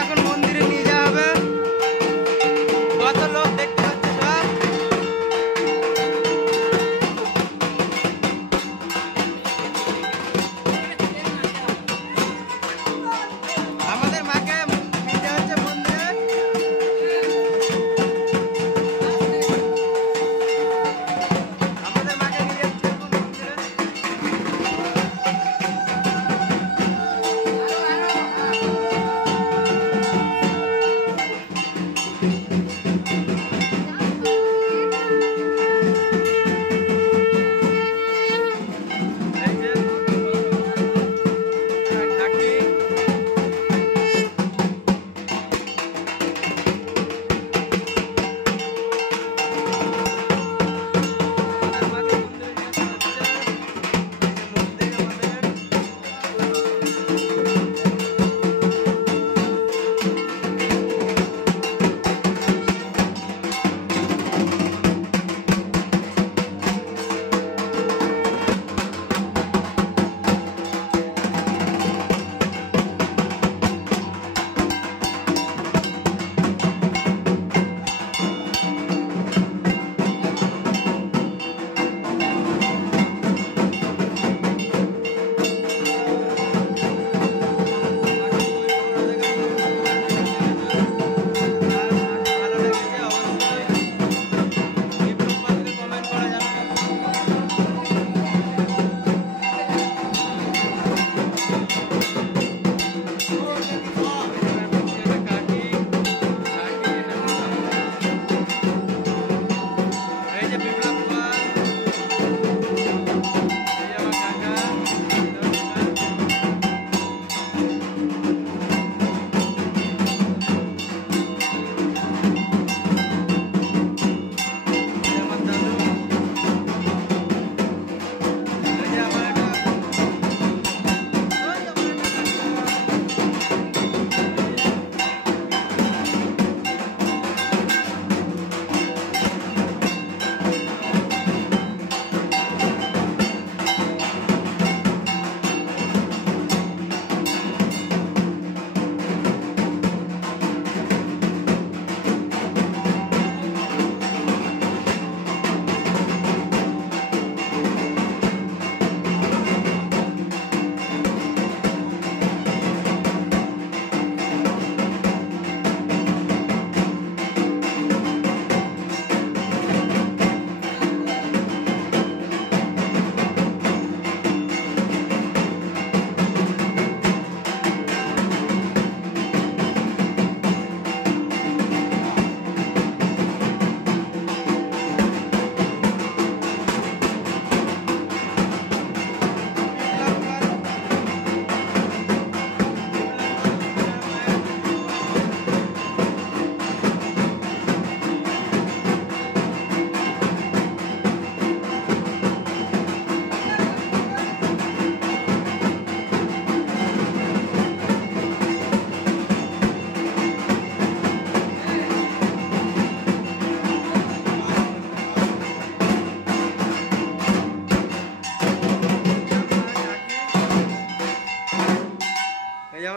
এখন মন্দিরে নিয়ে যাওয়া হবে। কত লোক দেখতে পাচ্ছে সব। আমাদের মাকে নিয়ে যাওয়া হচ্ছে মন্দিরে। আমাদের মাকে নিয়ে যাচ্ছে এখন মন্দিরে।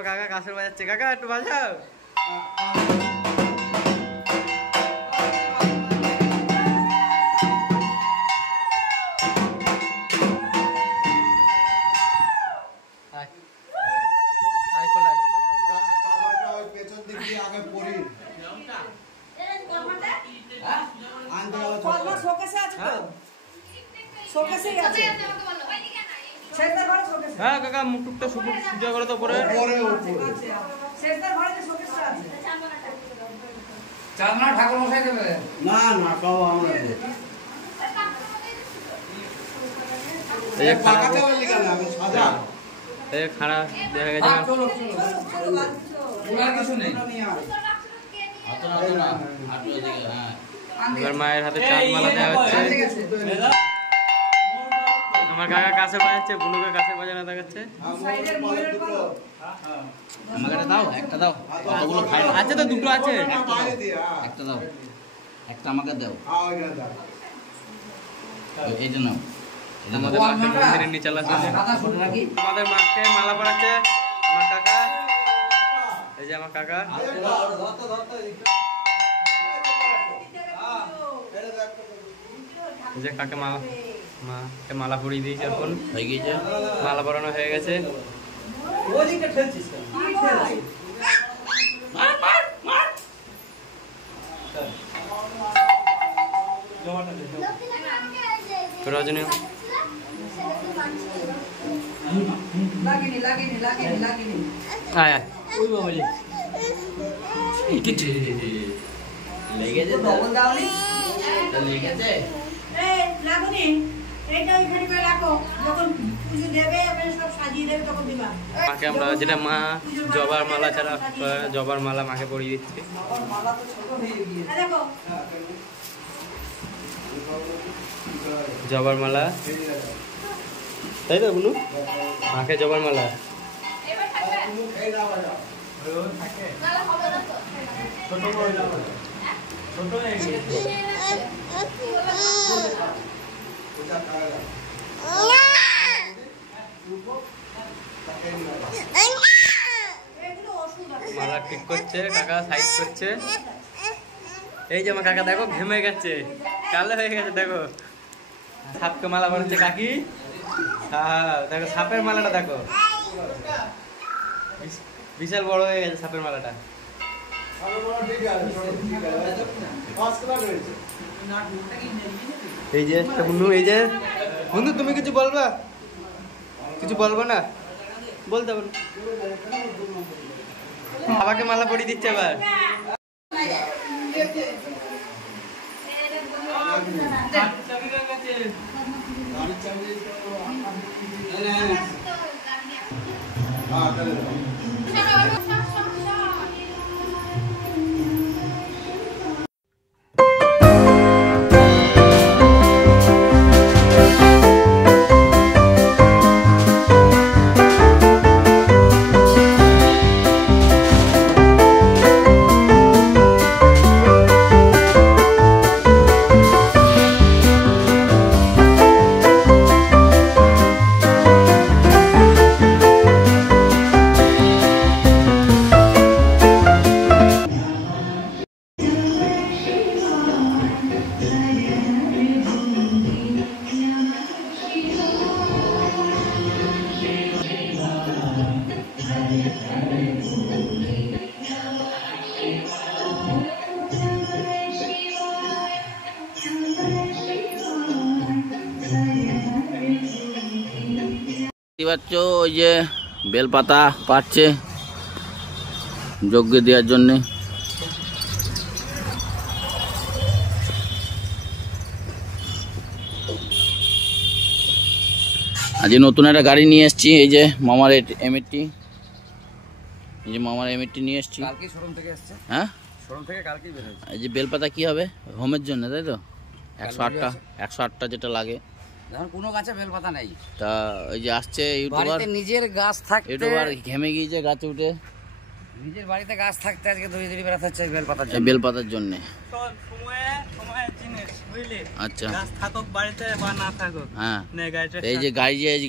কাকা কাছের বাজাচ্ছে, কাকা একটু বাজাও। হ্যাঁ কাকা মুখটুকটা সোজা করে তো পরে চাঁদনা ঠাকুর মশাই দেবে না না কাও আমরা এই পাকাতে বললি কেন আমি সাজা এই খাড়া দেখা গেছে না চলো চলো পুরা কিছু নেই হাত না হাত ওইদিকে হ্যাঁ এবার মায়ের হাতে চাঁদ মালা দেওয়া হচ্ছে। আমার কাকা কাছে বাজাচ্ছে, বুনুকে কাছে বাজানো দেখাচ্ছে। আমাকে দাও, একটা দাও, কতগুলো খাই। আছে তো দুটো আছে, একটা দাও। একটা আমাকে দাও। এই জন্য আমাদের মাকে মন্দিরের নিচে আসছে। আমাদের মাকে মালা পরাচ্ছে আমার কাকা। এই যে আমার কাকা। এই যে কাকে মাকে মালা পরিয়ে দিয়েছে, এখন হয়ে গেছে, মালা পরানো হয়ে গেছে। প্রয়োজনীয় মাকে আমরা যেটা মা জবার মালা ছাড়া জবার মালা মাকে পরিয়ে দিচ্ছি। জবার মালা, তাই তো বুনু? মাকে জবার মালা। মালা ঠিক করছে কাকা, সাইজ করছে। এই যে আমার কাকা দেখো ঘেমে গেছে, কালো হয়ে গেছে। দেখো সাপকে মালা পরাচ্ছে কাকি। দেখো সাপের মালাটা দেখো, বিশাল বড় হয়ে গেছে সাপের মালাটা। এই যে বন্ধু, এই যে বন্ধু, তুমি কিছু বলবা? কিছু বলবো না? বলতে পারো। বাবাকে মালা পরিয়ে দিচ্ছে এবার। ওই যে বেলপাতা পাচ্ছে যজ্ঞ দেওয়ার জন্য। আজ নতুন একটা গাড়ি নিয়ে এসেছি, এই যে মামার এমএটি, এই যে মামার এমএটি নিয়ে এসেছি। কালকে শোরুম থেকে এসেছে। হ্যাঁ, শোরুম থেকে কালকেই বের হয়েছে। এই যে বেলপাতা কি হবে হোমের জন্য, তাই তো? 108টা যেটা লাগে। এখন কোনো গাছে বেলপাতা নেই, তা ওই যে আসছে ইউটিউবার, নিজের গাছ থাকতে ইউটিউবার ঘেমে গিয়েছে গাছে উঠে। নিজের বাড়িতে গাছ থাকতে আজকে দড়ি দড়ি বেড়াতে হচ্ছে বেলপাতার জন্য। বেলপাতার জন্য। আচ্ছা, হ্যাঁ। এই যে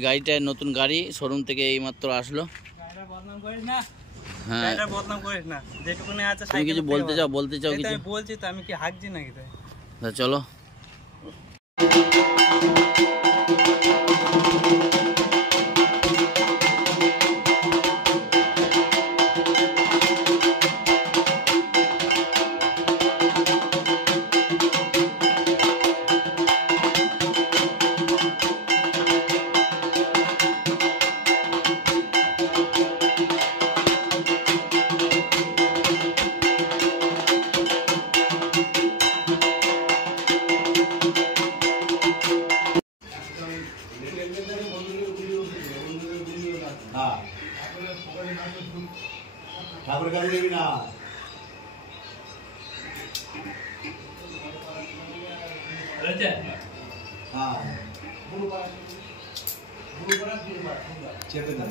গাড়িটা নতুন গাড়ি শোরুম থেকে এইমাত্র আসলো। হ্যাঁ, তুমি কিছু বলতে চাও কিছু? বলছি তো, আমি কি হাঁকছি নাকি? চলো। ঠাকুর কাছে দেখবি না। চেপে দেন।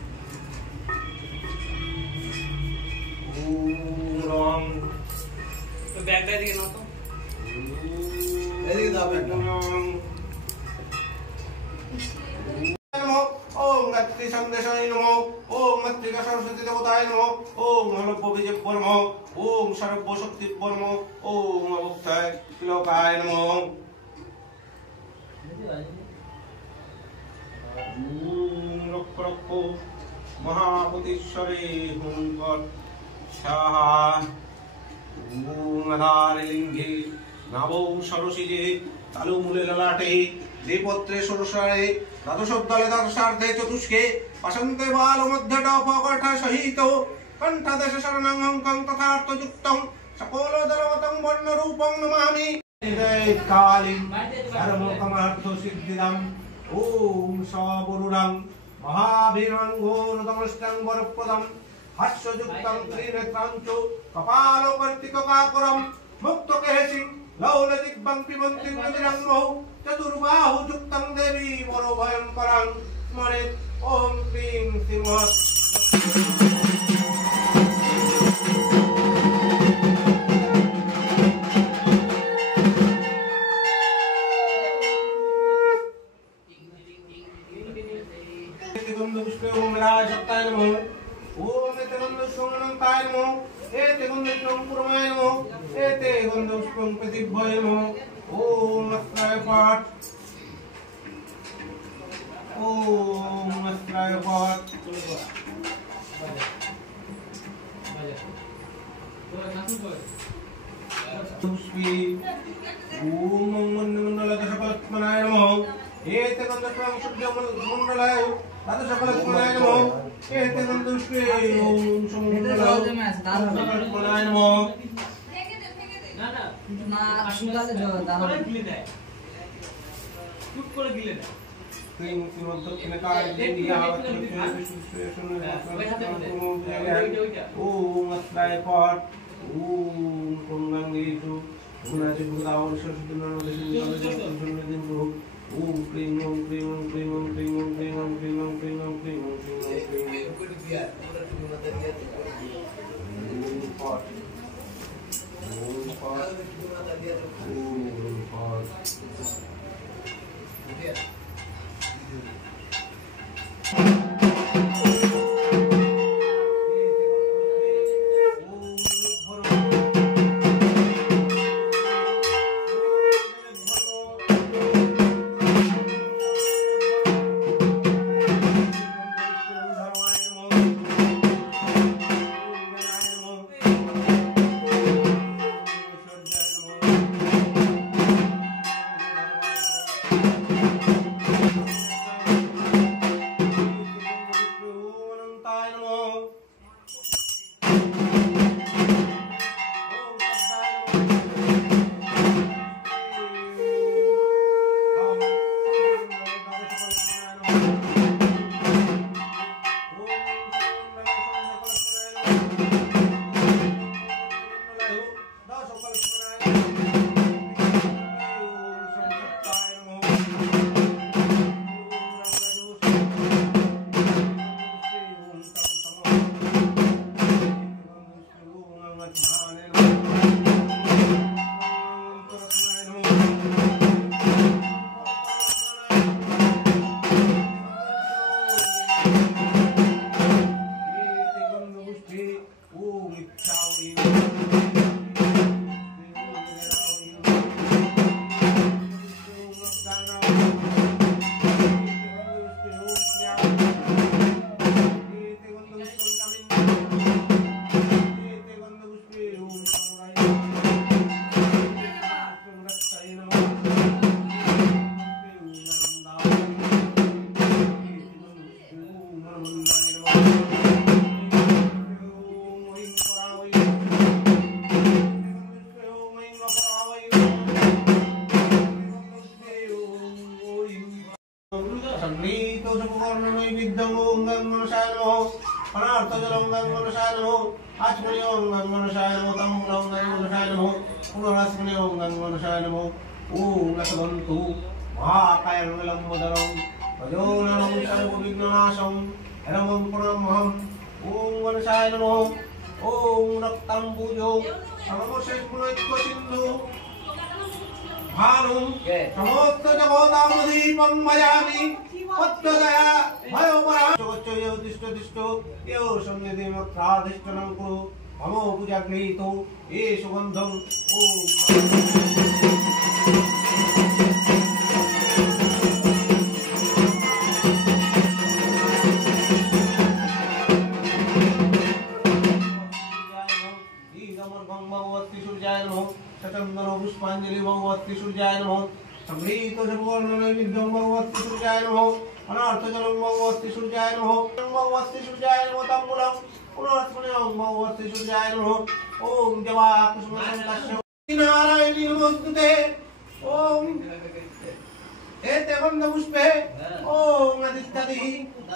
ব্যাগটা দিকে নাও তো। ओम गत्ति संदेशाय नमो ओम मत्रिका सरस्वती देवताय नमो ओम हलभ्य बीजेभ्यो नमो ओम सर्वभ्य शक्तिभ्यो नमो ओम अभुक्ताय त्रिलोकाय नमो ओम रक्को महाभूतेश्वरे हुंकर स्वाहा ओम अधारलिंगे नवो सरसिजे तालुमूले ललाटे देपत्रे सरसारे द्वादशोद्दले द्वादशार्धे चतुष्के वसन्ते बालमध्यडपकठ सहित कण्ठदेश शरणं तथार्थयुक्तं सकलजलवतं वर्णरूपं नमामि कालीं धर्मकमर्थसिद्धिदं ॐ सवरुणं महाभीमङ्घोरतमस्तं वरप्रदं हास्ययुक्तं त्रिनेत्रं च कपालपर्तिककाकुरं मुक्तकेशिं लौलजिह्वं पिबन्ति नदिरङ्गौ चतुर्बाहु युक्तं देवी वरो भयंकरं स्मरेत् ओम क्लीं श्रीमत् पुष्पे ओम राय सप्ताय नमो ओम एतगन्धस्वंताय नमो एतगन्धस्वंकुरमाय नमो एतगन्धस्वं प्रतिभय नमो ओम अस्त्राय पाठ ओम अस्त्राय पाठ पुष्पे ओम मंगलमंडल दशकलक्ष्मणाय नमो एतगन्धस्वं शुद्धमंडलाय दशकलक्ष्मणाय नमो एतगन्धपुष्पे ओम शुभमंगलाय नमो না আসুদালে দাও দিলে দেয় টুক করে দিলে দেয় क्लीं श्रीमद्दक्षिणकाय देवी ओम अस्त्राय पाठ ओम कुंगंगेषु गुणाचे गुणावर सरस्वती नरदेशु ओम क्लीं ओम क्लीं ओम क्लीं ओम क्लीं ओम क्लीं ओम क्लीं ओम क्लीं ओम क्लीं ओम ओम रक्तांबुजो सर्वशेष पुनैक्य सिंधु भानु समस्त जगोदामदीपं भजामि पद्मदया भयोपरा जगच्चो यो तिष्ठो तिष्ठो यो संयतिमत्राधिष्ठनं कुरु ममो पूजागृहीतो ये सुगन्धं ओम चंदनो पुष्पांजलि भगवती सूर्याय नमः समृत सर्वर्ण नैवेद्यं भगवती सूर्याय नमः अनार्थ जलं भगवती सूर्याय नमः भगवती सूर्याय नमः ताम्बूलं पुनर्स्मरणं भगवती सूर्याय नमः ओम जवा कुसुमसंकस्य नारायणी नमोस्तुते ओम एते वन्दपुष्पे ओम अदित्यदिः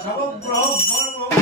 नवग्रहो भर्गो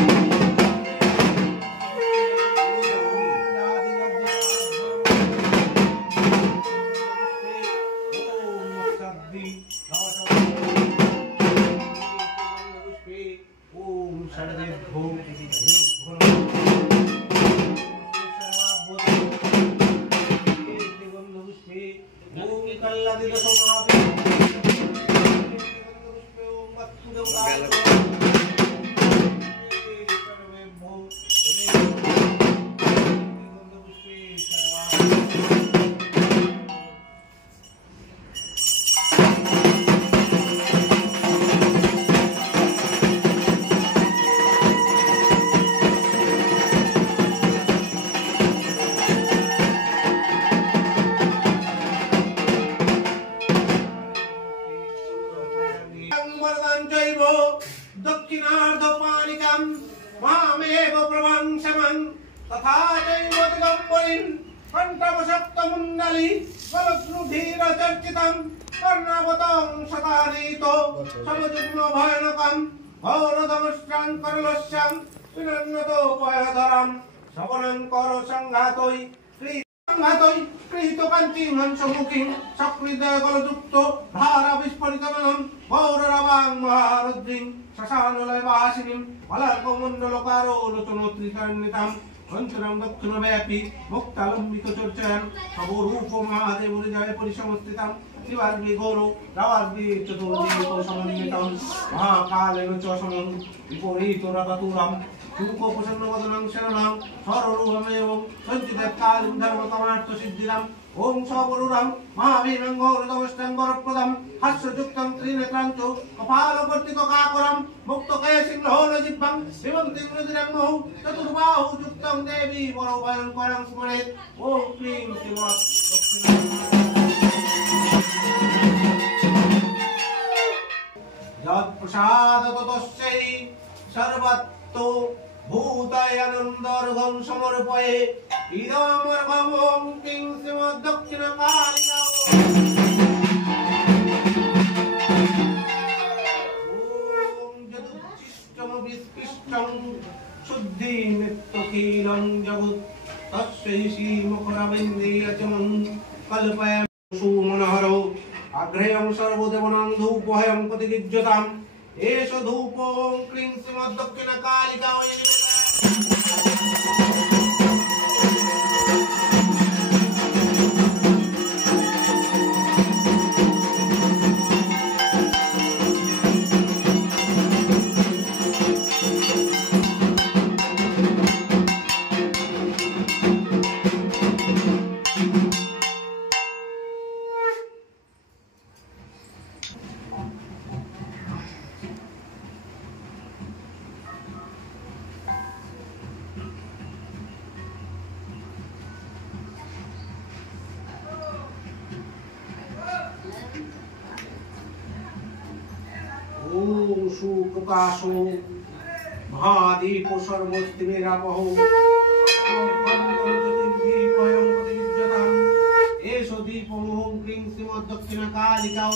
दक्षिणार्धपालिकां मामेव प्रवंशमं तथा चैव दिगम्बरीं कण्ठवसक्तमुण्डली फलश्रुधीरचर्चितं कर्णावतं शतानीतो समजुग्मभयानकं घोरतमश्चां करलस्यां विनन्नतोपयधरं श्रवणं करो सङ्घातोयि संघातोयि कृतकाञ्चीं हंसमुखीं सकृदयकलयुक्तो धाराविस्फुरितमनं गौररवां महारुद्रीं शशानलयवासिनीं मलर्कमण्डलकारो लोचनोत्रिकान्वितां अन्तरं दक्षिणव्यापी मुक्तालम्बितचर्चयं सबरूपमहादेवहृदये परिसंस्थितं शिवार्वी गौरो रावार्वी चतुर्दीपो समन्वितं महाकालेन च समं विपरीतरतुरं शुकोपसन्नवदनं शरणं सर्वरूपमेवं सञ्चितकालिं धर्मकामार्थसिद्धिदम् ओम स्वगुरुरं महावीरं गौरतमष्टं वरप्रदं हास्ययुक्तं त्रिनेत्रं च कपालवर्तितकाकुरं मुक्तकेशिंहलोलजिह्वं विमन्तिं रुद्रं चतुर्बाहुयुक्तं देवी वरभयङ्करं स्मरेत् ओम क्लीं श्रीमत् यत्प्रसादततश्चै सर्वतो भूतायानन्दर्घं समर्पये इदमर्घं ॐ क्लीं श्रीमद्दक्षिणकालिका ॐ यदुच्छिष्टमविस्पृष्टं शुद्धिमित्तकीलं जगत् तस्यै श्रीमुखरविन्देयचमं कल्पयामि सुमनोहरो अग्रयं सर्वदेवानां धूपोऽयं प्रतिगिज्यताम् एष धूपो ॐ क्लीं श्रीमद्दक्षिणकालिका सुप्रकाशो महादीपो सर्वस्तिमेरापहो एष दीपो ॐ क्लीं श्रीमद्दक्षिणकालिका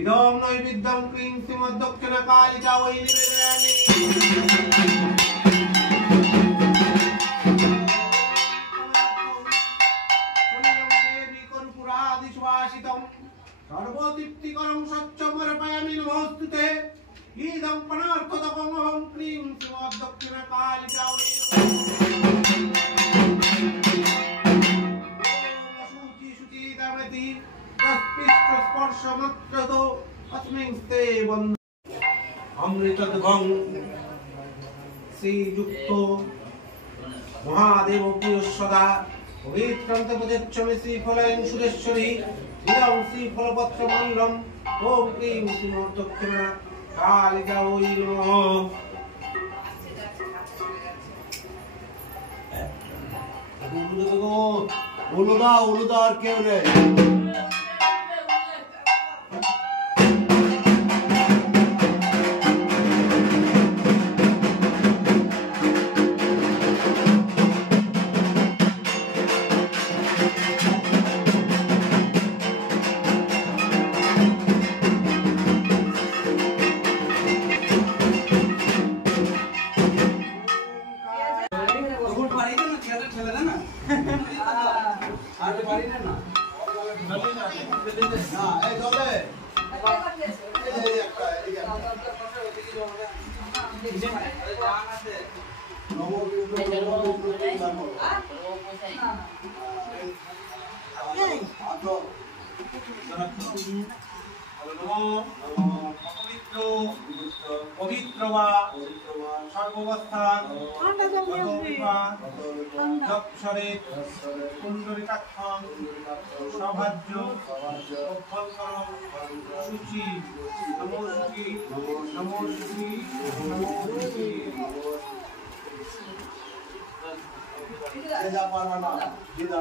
इदं नैवेद्यं क्लीं कालिका वै निवेदयामि देवी कर्पूरादिसुवासितं सर्वतृप्तिकरं स्वच्छमर्पयामि नमोस्तुते इदं पणार्थदकमहं क्लीं श्रीमद्दक्षिणकालिका वै अमृतध्वं श्रीयुक्त महादेव प्रिय सदा पवित्रन्तपदेच्छमि श्रीफलयं सुरेश्वरी इदं श्रीफलपत्रमण्डलम् ॐ क्लीं श्रीमद्दक्षिणा कालिका वै नमः उलुदा और क्यों रे पवित्रवा सर्ववस्था दक्षरे कुंडलिकाक्षं सौभाग्य अभ्यंकर शुचि नमोस्तुति नमोस्तुति नमोस्तुति जा पाना ना जिदा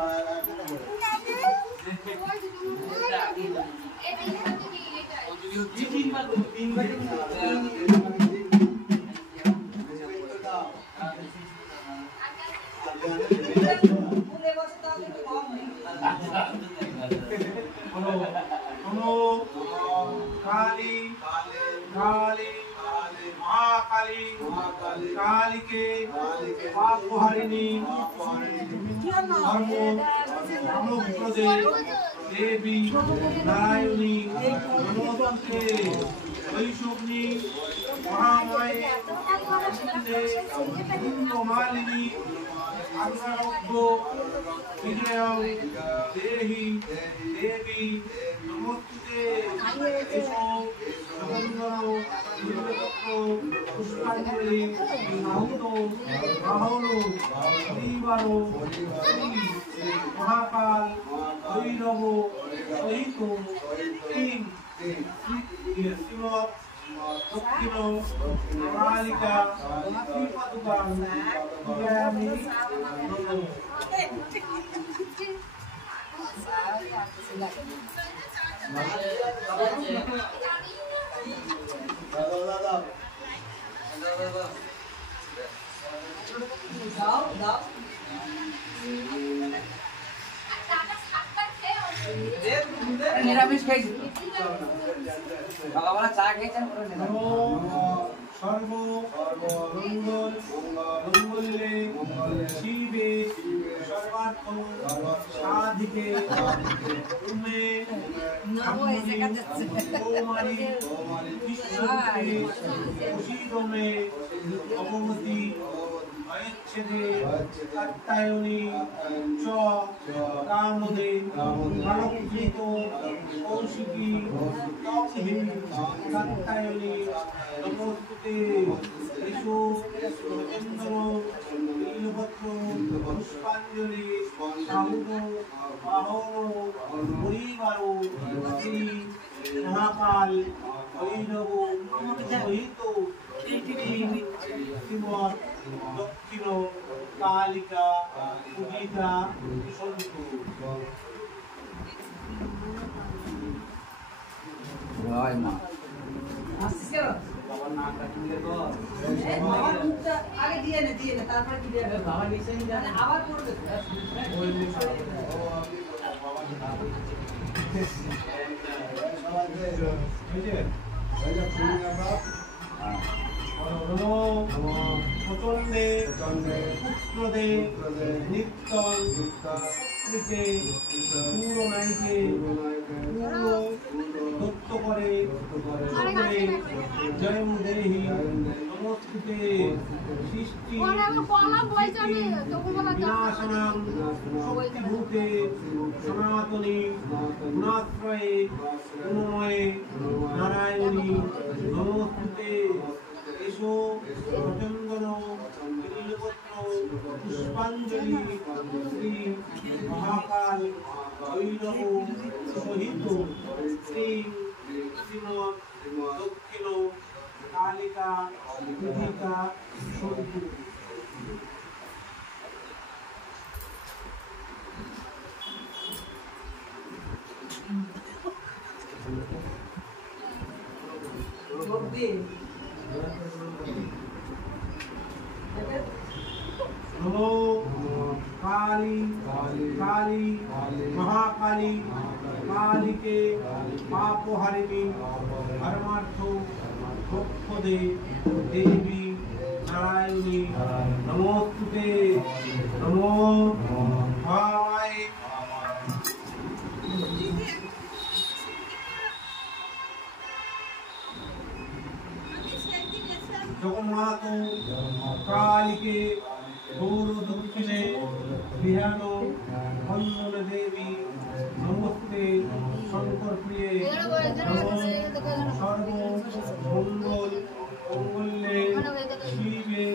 काली काली महाकाली कालिके पापहारिणी धर्मप्रदे देवी नारायणी नमोस्तुते वैष्णवी महामाये कुंडमालिनी आरोग्य विजयं देहि देवी नमोस्तुते एषो सुगन्धो नीलपत्रो पुष्पाञ्जलि आहुतो आहुलो श्रीवारो श्री महाकाल भैरव सहित तीन श्रीमत् दक्षिण कालिका श्रीपादुका पूजयामि নিরামিষ খাইছি সকালবেলা চা খেয়েছেন সর্ব মঙ্গল মঙ্গলে শিবে সর্বার্থ সাধিকে উমে কৌমারী বিশ্বরূপে খুশিদমে ভগবতী অয়চ্ছেদে কাত্যায়নী চ কামদে প্রাণকৃত কৌশিকী তপহি কাত্যায়নী নমস্তুতে ঋষু চন্দ্র নীলভদ্র পুষ্পাঞ্জলি সাহুদ বাহন পরিবার শ্রী মহাকাল ভৈরব সহিত শ্রীমৎ দক্ষিণ কালিকা পূজিতা সন্তু জয় মা আগে দিয়ে নে তারপর কি দিয়ে বাবা নিচে আবার করবে বুঝে নমো প্রচণ্ডে পুত্রদে নিত্যং কৃতে পূর্ণনায়িকে পূর্ণ দত্ত করে জয়ম দেহি নমস্তুতে সৃষ্টি বিনাশনাং শক্তিভূতে সনাতনী গুণাশ্রয়ে গুণময়ে নারায়ণী নমস্তুতে এসো প্রচন্দন নীলপত্র পুষ্পাঞ্জলি শ্রী মহাকাল ভৈরব সহিত শ্রী শ্রীমৎ দক্ষিণ কালিকা বিধিকা সন্তু। नमो काली काली महाकाली कालिके पापहारिणी परमार्थ मोक्षदे देवी नारायणी नमोस्तुते नमो भावाय। जगन्नाथ कालिके गौर दक्षिणे बिहानो वंदन देवी नमस्ते शंकर प्रिय सर्व मंगल मंगल्ये शिवे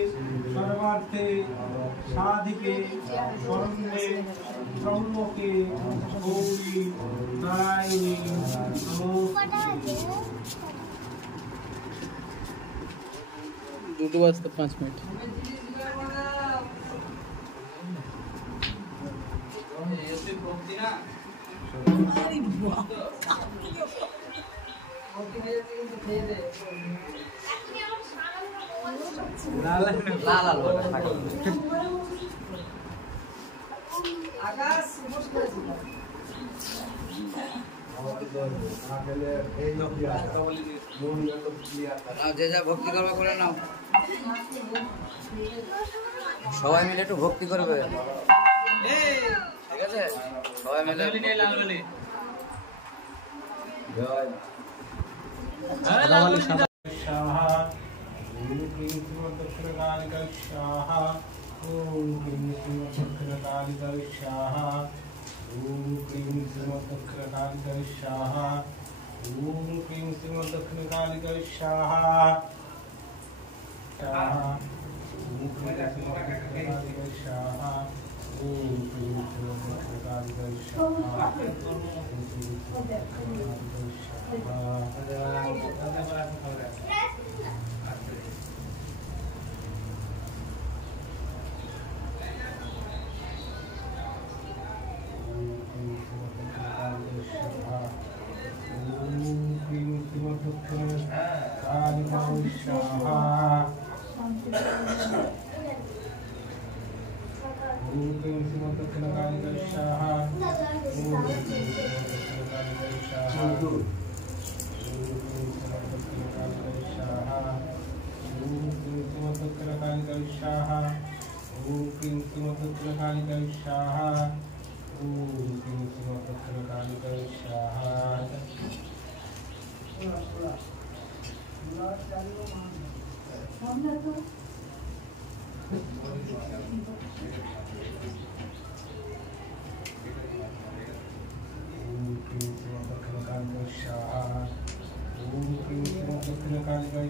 सर्वार्थे साधिके शरण्ये त्र्यंबके गौरी नारायणी नमोस्तुते। 2:05 मिनट। যে যা ভক্তি করবে করে নাও, সবাই মিলে একটু ভক্তি করবে, ঠিক আছে? সবাই মিলে ओम क्लीं दक्षिणकालिकाय स्वाहा।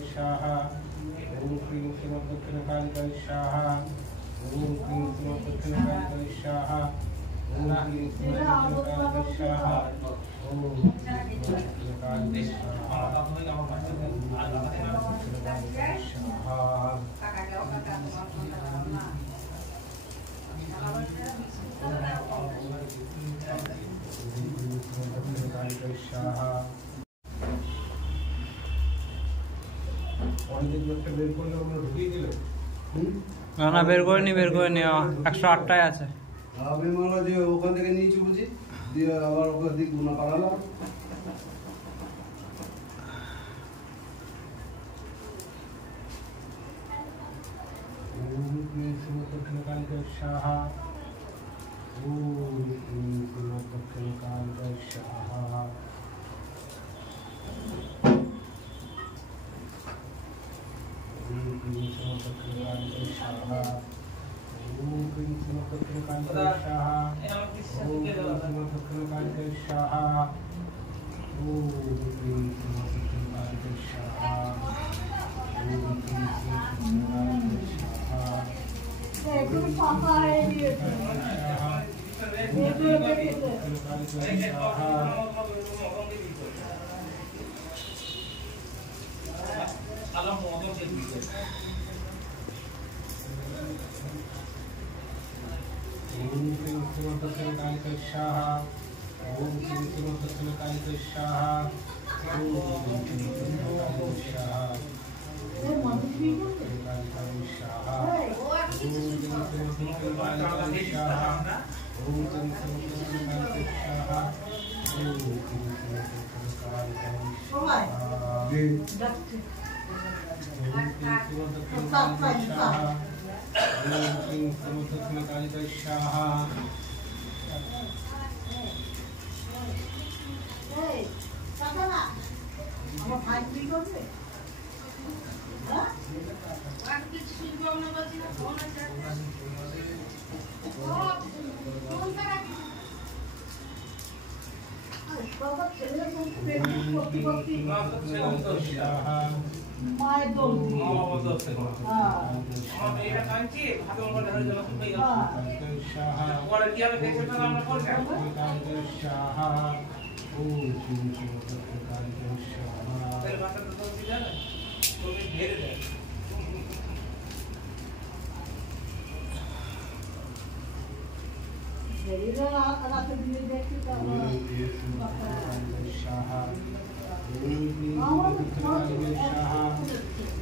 ओम क्लीं दक्षिणकालिकाय स्वाहा। ओम क्लीं दक्षिणकालिकाय स्वाहा। ओम क्लीं दक्षिणकालिकाय स्वाहा। ओम क्लीं दक्षिणकालिकाय स्वाहा। না না বের করে নি 108টায় আছে। আমি মনে যে ওখান থেকে নিয়েছি বুঝি দিয়ে আবার ওখান দিক গুণা করালাম। क्लीं श्रीमद् दक्षिणकालिका स्वाहा ओम क्लीं श्रीमद् दक्षिणकालिका स्वाहा ओम क्लीं श्रीमद् दक्षिणकालिका स्वाहा ओम क्लीं श्रीमद् दक्षिणकालिका स्वाहा ओम क्लीं श्रीमद् दक्षिणकालिका स्वाहा ओम क्लीं श्रीमद् दक्षिणकालिका स्वाहा ओम क्लीं श्रीमद् दक्षिणकालिका स्वाहा ओम क्लीं श्रीमद् दक्षिणकालिका स्वाहा ओम क्लीं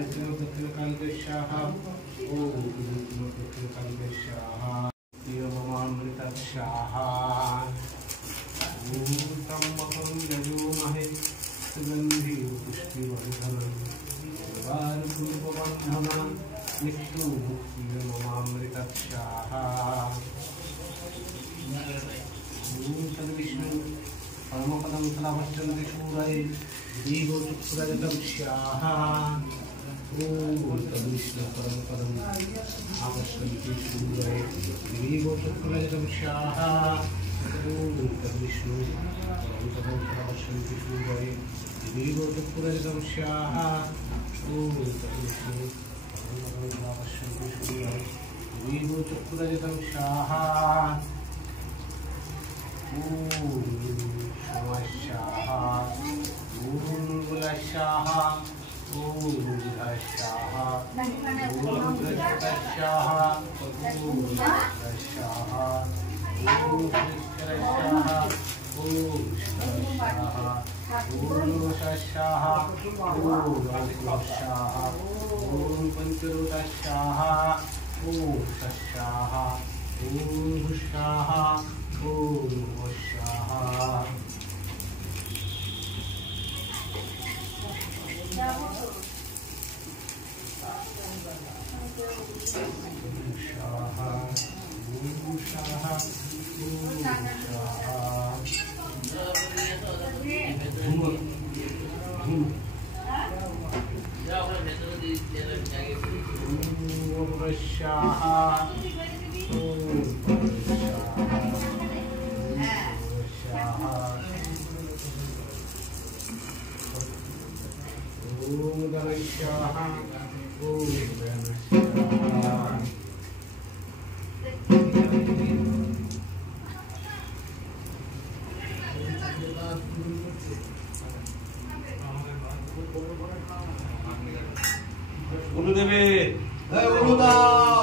श्रीमद् दक्षिणकालिका स्वाहा ओम क्लीं श्रीमद् दक्षिणकालिका स्वाहा परमपदं तदापश्यन्ति शूरये दीर्घोत्तरजलं स्याहा ओम तद्विष्णु परमपदं आपश्यन्ति शूरये दीर्घोत्तरजलं स्याहा ओम तद्विष्णु परमपदं तदापश्यन्ति शूरये दीर्घोत्तरजलं स्याहा ओम तद्विष्णु परमपदं तदापश्यन्ति शूरये दीर्घोत्तरजलं स्याहा ओम स्वाहा ओम गुलाशाहा ओम गुलाशाहा ओम गुलाशाहा ओम गुलाशाहा ओम गुलाशाहा ओम गुलाशाहा ओम गुलाशाहा ओम गुलाशाहा ओम पंचरुताशाहा ओम गुलाशाहा ओम गुलाशाहा ओम गुलाशाहा গুরুদেবে গুরুদাও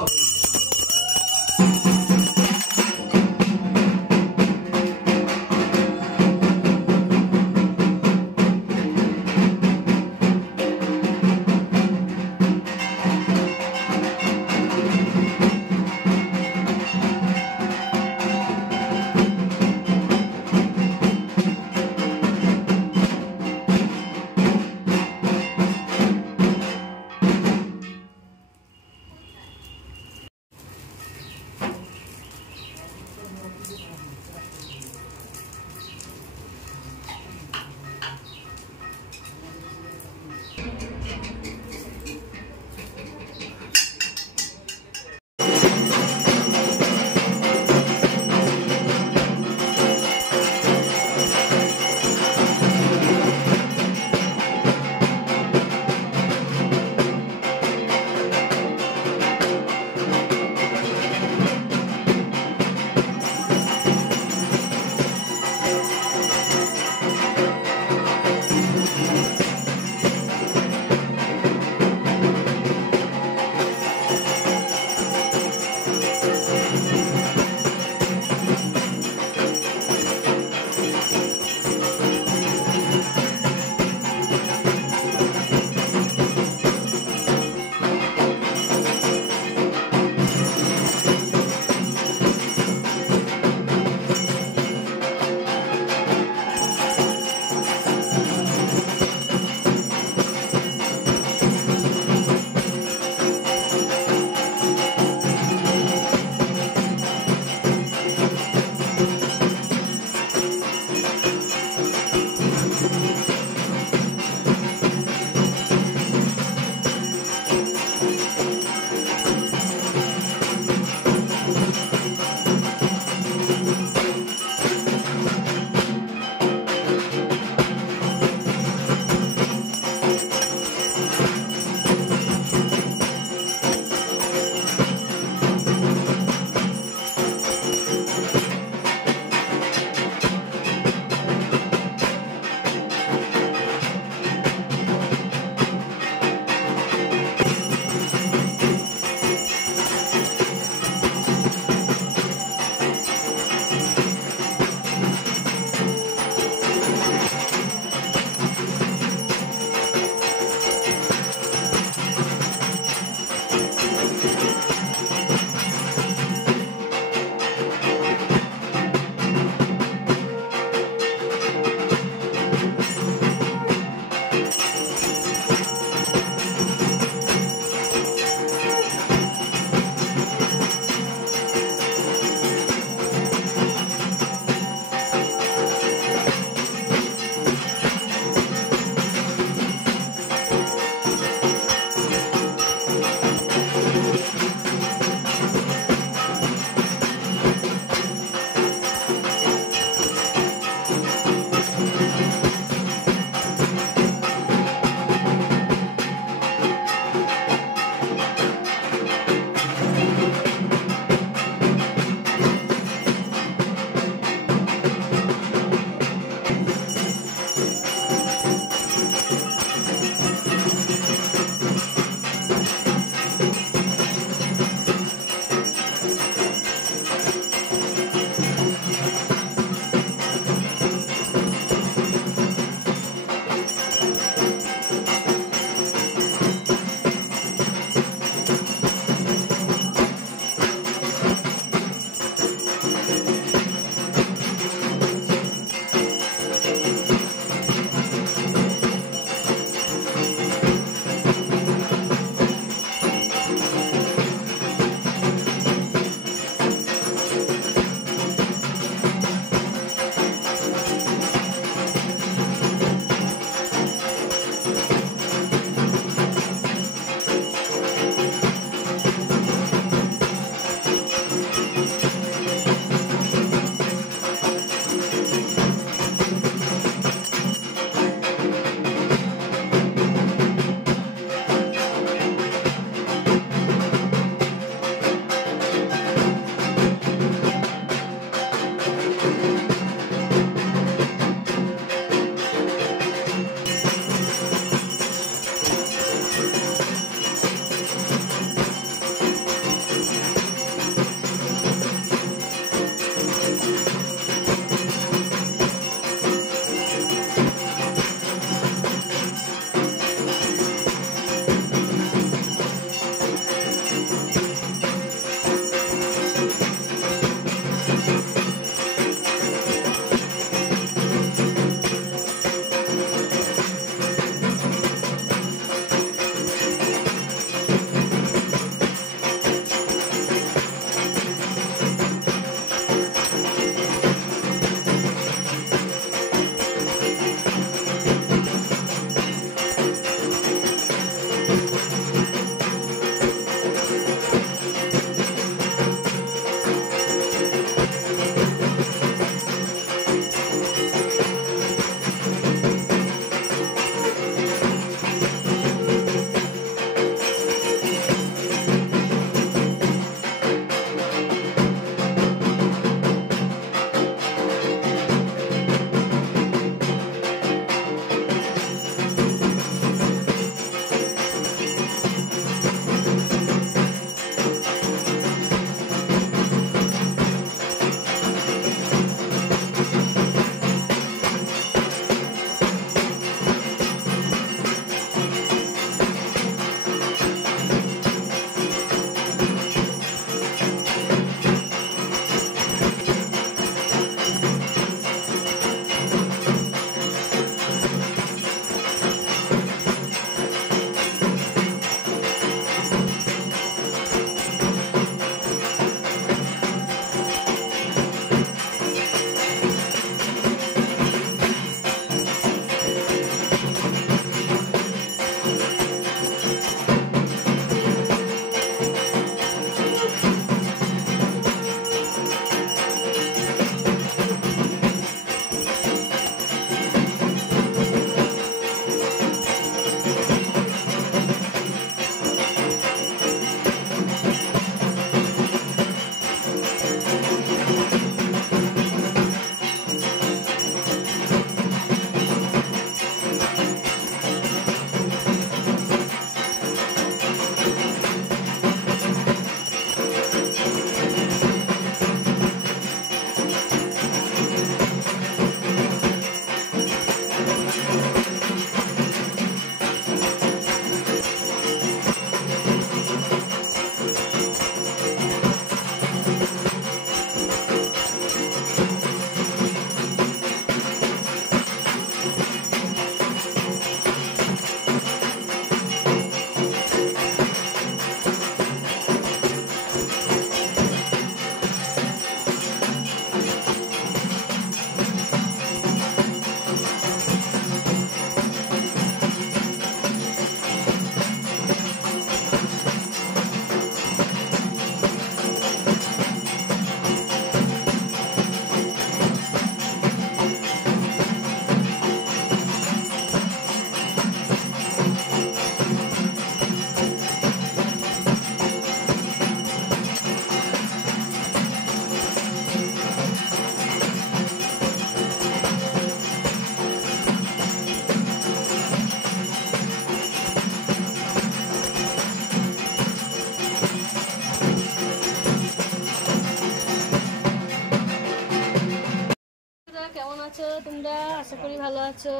তোমরা? আশা করি ভালো আছো।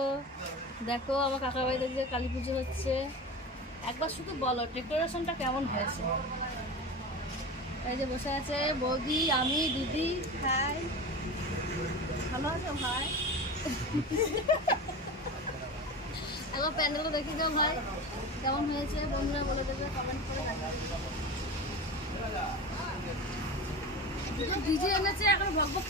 দেখো আমার কাকার বাড়িতে যে কালী পুজো হচ্ছে, একবার শুধু বলো ডেকোরেশনটা কেমন হয়েছে। এই যে বসে আছে বৌদি, আমি, দিদি। হাই, ভালো আছো ভাই? একবার প্যান্ডেলটা দেখে যাও ভাই, কেমন হয়েছে বন্ধুরা বলে দেবে, কমেন্ট করে জানাবে। ডিজে এনেছে এখন ভক ভক